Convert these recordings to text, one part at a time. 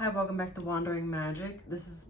Hi, welcome back to Wandering Magic.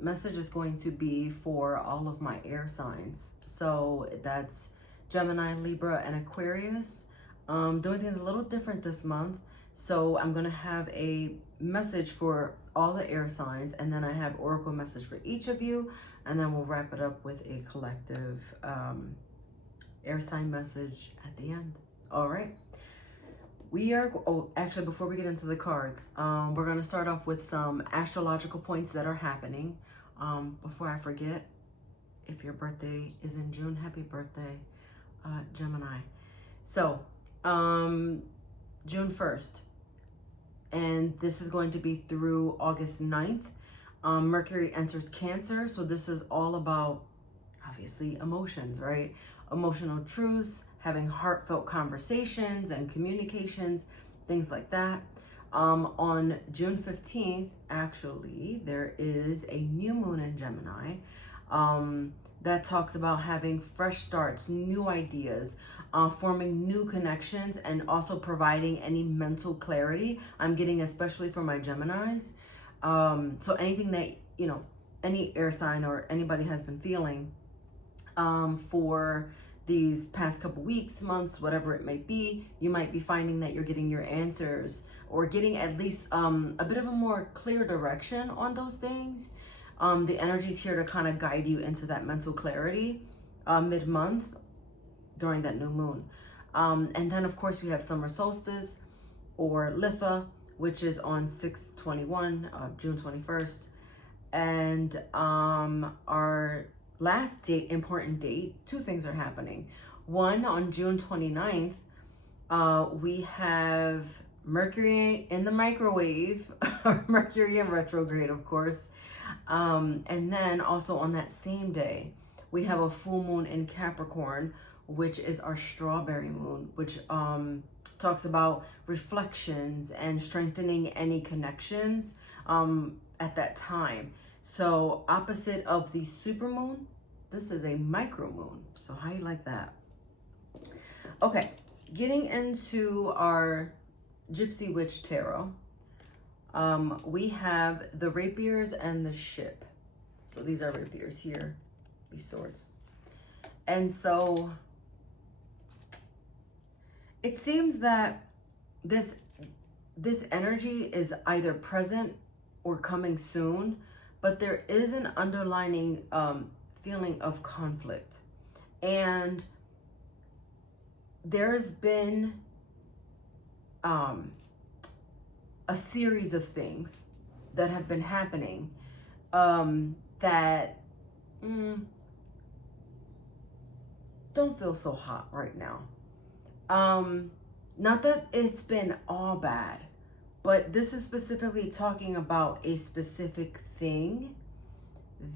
Message is going to be for all of my air signs. So that's Gemini, Libra, and Aquarius. Doing things a little different this month. So I'm going to have a message for all the air signs, and then I have oracle message for each of you, and then we'll wrap it up with a collective air sign message at the end. All right. Actually, before we get into the cards, we're going to start off with some astrological points that are happening. Before I forget, if your birthday is in June, happy birthday, Gemini. So, June 1st, and this is going to be through August 9th. Mercury enters Cancer, so this is all about, obviously, emotions, right? Emotional truths, having heartfelt conversations and communications, things like that. On June 15th, actually, there is a new moon in Gemini that talks about having fresh starts, new ideas, forming new connections, and also providing any mental clarity. I'm getting especially for my Geminis. So anything that, any air sign or anybody has been feeling for these past couple weeks, months, whatever it may be, you might be finding that you're getting your answers or getting at least a bit of a more clear direction on those things. The energy is here to kind of guide you into that mental clarity mid-month during that new moon. And then, of course, we have summer solstice or Litha, which is on 6/21, June 21st. And our last date, important date, two things are happening. One, on June 29th, we have Mercury in the microwave, or Mercury in retrograde, of course. And then also on that same day, we have a full moon in Capricorn, which is our strawberry moon, which talks about reflections and strengthening any connections at that time. So opposite of the supermoon, this is a micro moon. So how you like that? Okay, getting into our Gypsy Witch Tarot, we have the rapiers and the ship. So these are rapiers here, these swords. And so it seems that this energy is either present or coming soon, but there is an underlining feeling of conflict. And there's been a series of things that have been happening that don't feel so hot right now. Not that it's been all bad, but this is specifically talking about a specific thing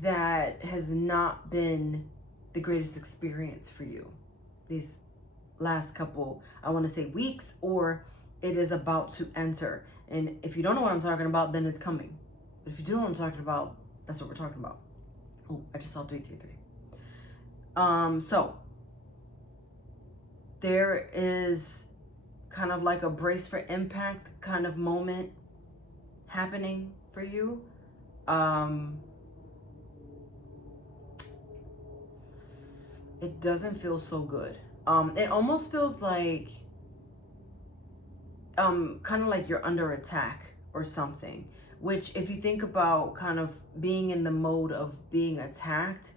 that has not been the greatest experience for you these last couple, I want to say weeks, or it is about to enter. And if you don't know what I'm talking about, then it's coming. But if you do know what I'm talking about, that's what we're talking about. Oh, I just saw 333. So there is kind of like a brace for impact kind of moment happening for you. It doesn't feel so good. It almost feels like kind of like you're under attack or something, which if you think about kind of being in the mode of being attacked,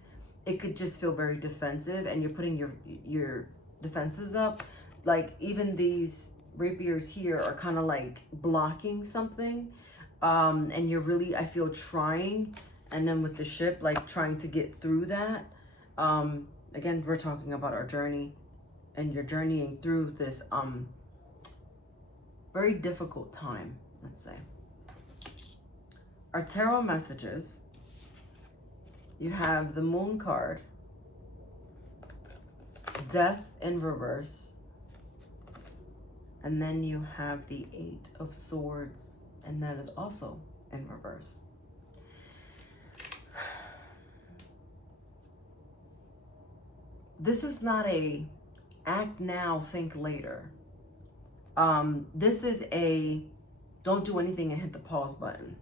it could just feel very defensive, and you're putting your defenses up. Like even these rapiers here are kind of like blocking something, and you're really, I feel, trying. And then with the ship, like trying to get through that. Again, we're talking about our journey, and you're journeying through this very difficult time, let's say. Our tarot messages, you have the Moon card, Death in reverse, and then you have the Eight of Swords, and that is also in reverse. This is not a act now, think later. This is a don't do anything and hit the pause button.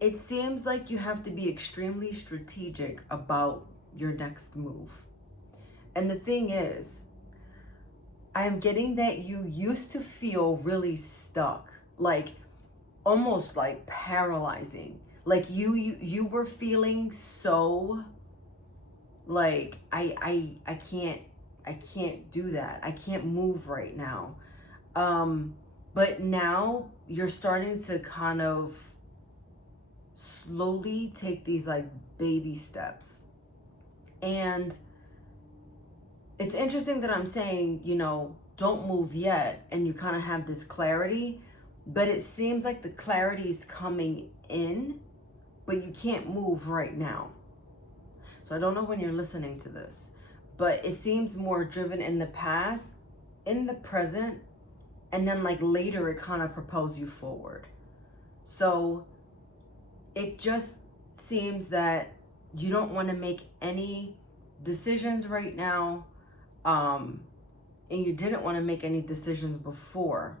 it seems like you have to be extremely strategic about your next move. And the thing is, I am getting that you used to feel really stuck, like almost like paralyzing. Like you were feeling so like I can't do that. I can't move right now. But now you're starting to kind of slowly take these like baby steps. And it's interesting that I'm saying, you know, don't move yet, and you kind of have this clarity, but it seems like the clarity is coming in, but you can't move right now. So I don't know when you're listening to this, but it seems more driven in the past, in the present, and then like later it kind of propels you forward. So it just seems that you don't want to make any decisions right now, and you didn't want to make any decisions before,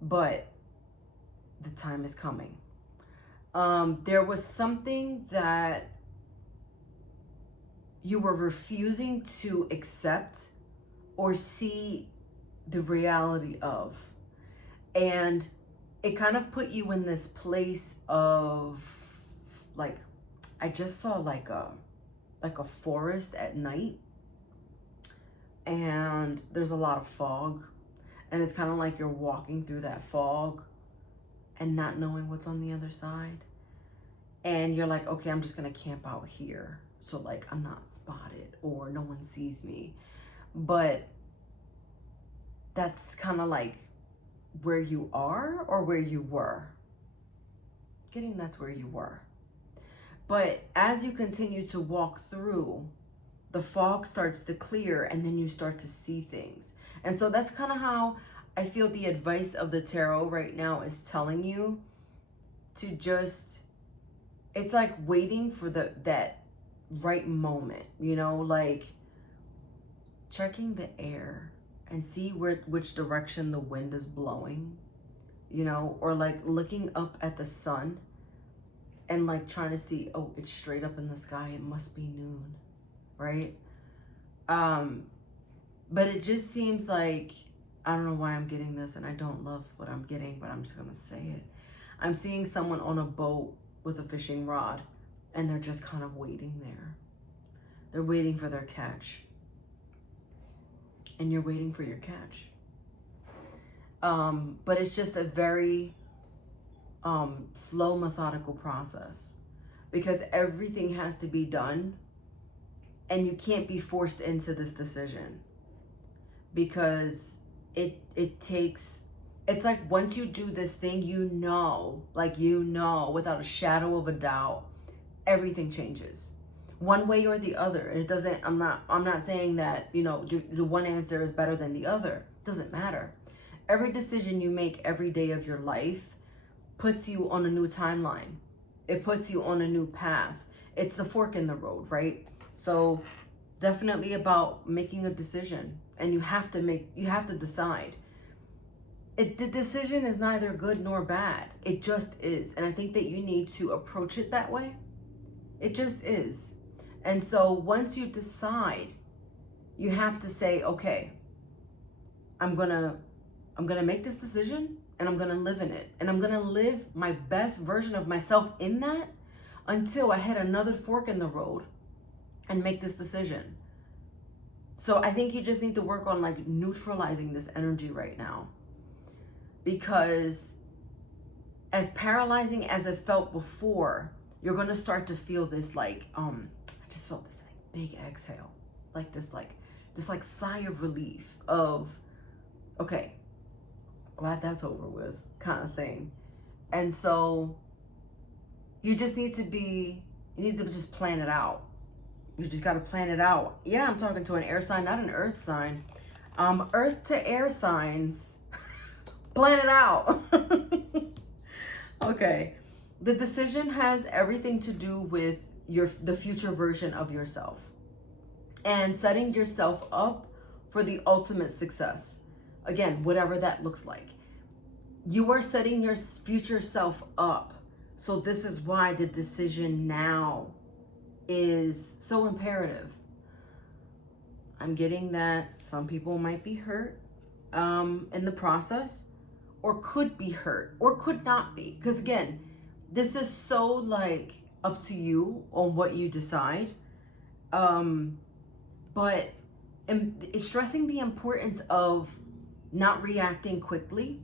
but the time is coming. There was something that you were refusing to accept or see the reality of, and it kind of put you in this place of like, I just saw like a forest at night, and there's a lot of fog, and it's kind of like you're walking through that fog and not knowing what's on the other side, and you're like, okay, I'm just gonna camp out here so like I'm not spotted or no one sees me. But that's kind of like where you are or where you were. Getting that's where you were. But as you continue to walk through, the fog starts to clear, and then you start to see things. And so that's kind of how I feel the advice of the tarot right now is telling you to just, it's like waiting for that right moment, you know, like checking the air and see which direction the wind is blowing, you know, or like looking up at the sun and like trying to see, oh, it's straight up in the sky, it must be noon, right? But it just seems like, I don't know why I'm getting this, and I don't love what I'm getting, but I'm just gonna say it. I'm seeing someone on a boat with a fishing rod, and they're just kind of waiting there. They're waiting for their catch. And you're waiting for your catch. But it's just a very slow, methodical process, because everything has to be done, and you can't be forced into this decision, because it takes, it's like once you do this thing, you know without a shadow of a doubt, everything changes one way or the other. It doesn't, I'm not saying that, you know, the one answer is better than the other. It doesn't matter. Every decision you make every day of your life puts you on a new timeline. It puts you on a new path. It's the fork in the road, right? So definitely about making a decision, and you have to decide. The decision is neither good nor bad. It just is. And I think that you need to approach it that way. It just is. And so once you decide, you have to say, okay, I'm gonna make this decision, and I'm gonna live in it. And I'm gonna live my best version of myself in that until I hit another fork in the road and make this decision. So I think you just need to work on like neutralizing this energy right now, because as paralyzing as it felt before, you're gonna start to feel this like, I just felt this like big exhale, like this sigh of relief of, okay, glad that's over with, kind of thing. And so you just need to just plan it out. You just got to plan it out. Yeah, I'm talking to an air sign, not an earth sign. Earth to air signs, plan it out. Okay. The decision has everything to do with the future version of yourself and setting yourself up for the ultimate success. Again, whatever that looks like. You are setting your future self up So this is why the decision now is so imperative. I'm getting that some people might be hurt in the process, or could be hurt, or could not be. Because again, this is so like up to you on what you decide. But it's stressing the importance of not reacting quickly,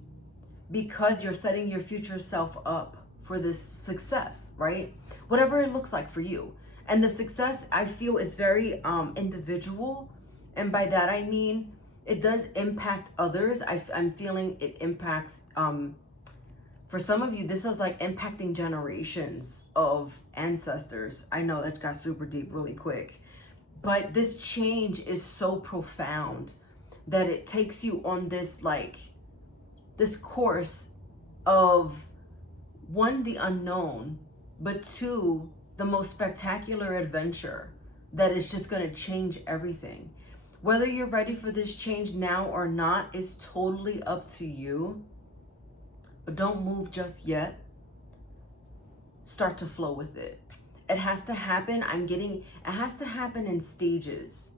because you're setting your future self up for this success, right? Whatever it looks like for you. And the success, I feel, is very individual. And by that, I mean, it does impact others. I'm feeling it impacts, for some of you, this is like impacting generations of ancestors. I know that got super deep really quick. But this change is so profound that it takes you on this like this course of, one, the unknown, but two, the most spectacular adventure that is just going to change everything. Whether you're ready for this change now or not is totally up to you. But don't move just yet. Start to flow with it. It has to happen. It has to happen in stages.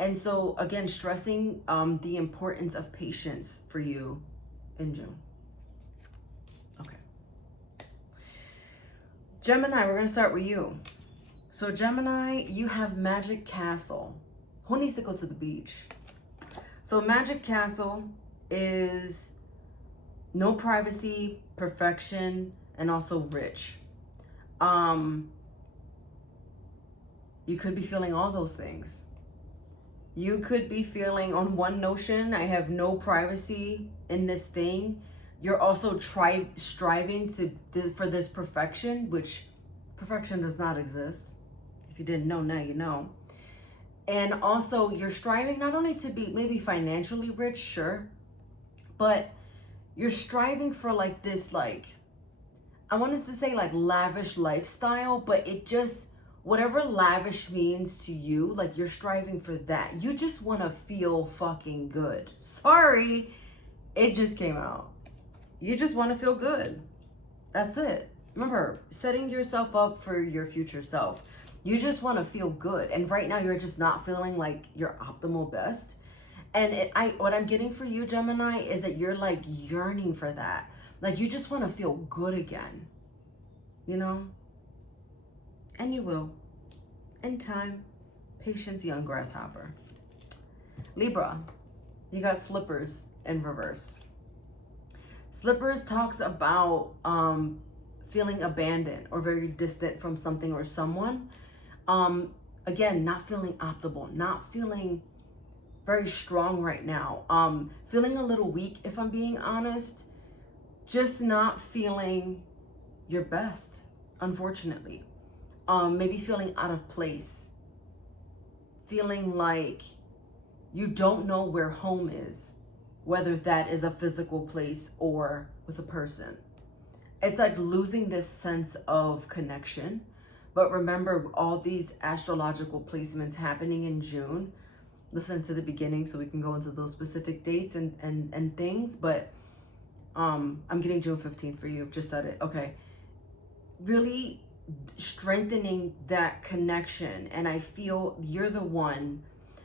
And so again, stressing the importance of patience for you in June. Okay. Gemini, we're going to start with you. So Gemini, you have Magic Castle. Who needs to go to the beach? So Magic Castle is no privacy, perfection, and also rich. You could be feeling all those things. You could be feeling on one notion, I have no privacy in this thing. You're also striving for this perfection, which perfection does not exist. If you didn't know, now you know. And also you're striving not only to be maybe financially rich, sure, but you're striving for like this, like, I want us to say like lavish lifestyle, but it just, whatever lavish means to you, like you're striving for that. You just want to feel fucking good. Sorry, it just came out. You just want to feel good. That's it. Remember, setting yourself up for your future self. You just want to feel good. And right now you're just not feeling like your optimal best. And what I'm getting for you, Gemini, is that you're like yearning for that. Like you just want to feel good again, you know? And you will. In time. Patience, young grasshopper. Libra, you got Slippers in reverse. Slippers talks about feeling abandoned or very distant from something or someone. Again, not feeling optimal, not feeling very strong right now. Feeling a little weak, if I'm being honest. Just not feeling your best, unfortunately. Maybe feeling out of place. Feeling like you don't know where home is, whether that is a physical place or with a person. It's like losing this sense of connection. But remember, all these astrological placements happening in June. Listen to the beginning so we can go into those specific dates and things. But I'm getting June 15th for you. Just said it. Okay. Really strengthening that connection. And I feel you're the one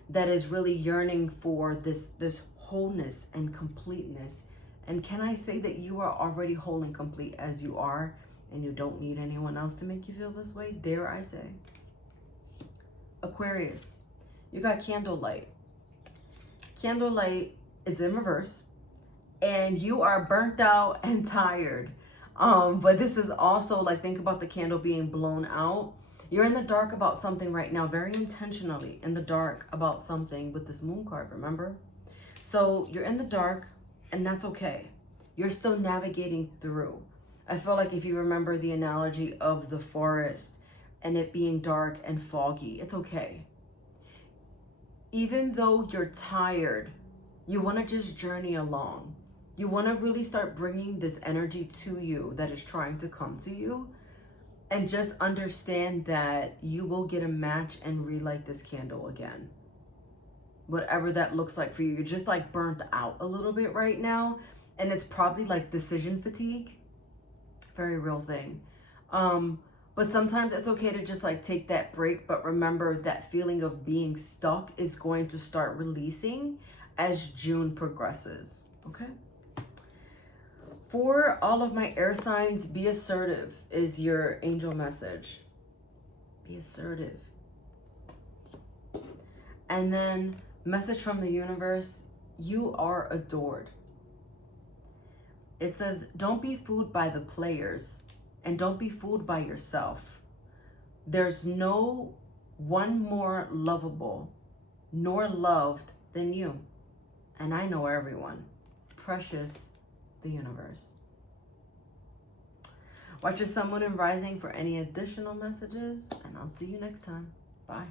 that is really yearning for this wholeness and completeness. And can I say that you are already whole and complete as you are, and you don't need anyone else to make you feel this way? Dare I say. Aquarius, you got Candlelight. Candlelight is in reverse, and you are burnt out and tired. But this is also like, think about the candle being blown out. You're in the dark about something right now, very intentionally in the dark about something with this moon card, remember? So you're in the dark, and that's okay. You're still navigating through. I feel like if you remember the analogy of the forest and it being dark and foggy, it's okay. Even though you're tired, you want to just journey along. You want to really start bringing this energy to you that is trying to come to you. And just understand that you will get a match and relight this candle again. Whatever that looks like for you. You're just like burnt out a little bit right now. And it's probably like decision fatigue. Very real thing. But sometimes it's okay to just like take that break, but remember that feeling of being stuck is going to start releasing as June progresses, okay? For all of my air signs, be assertive is your angel message. Be assertive. And then message from the universe, you are adored. It says, don't be fooled by the players and don't be fooled by yourself. There's no one more lovable nor loved than you. And I know everyone. Precious, the universe. Watch your sun, moon, and rising for any additional messages, and I'll see you next time. Bye.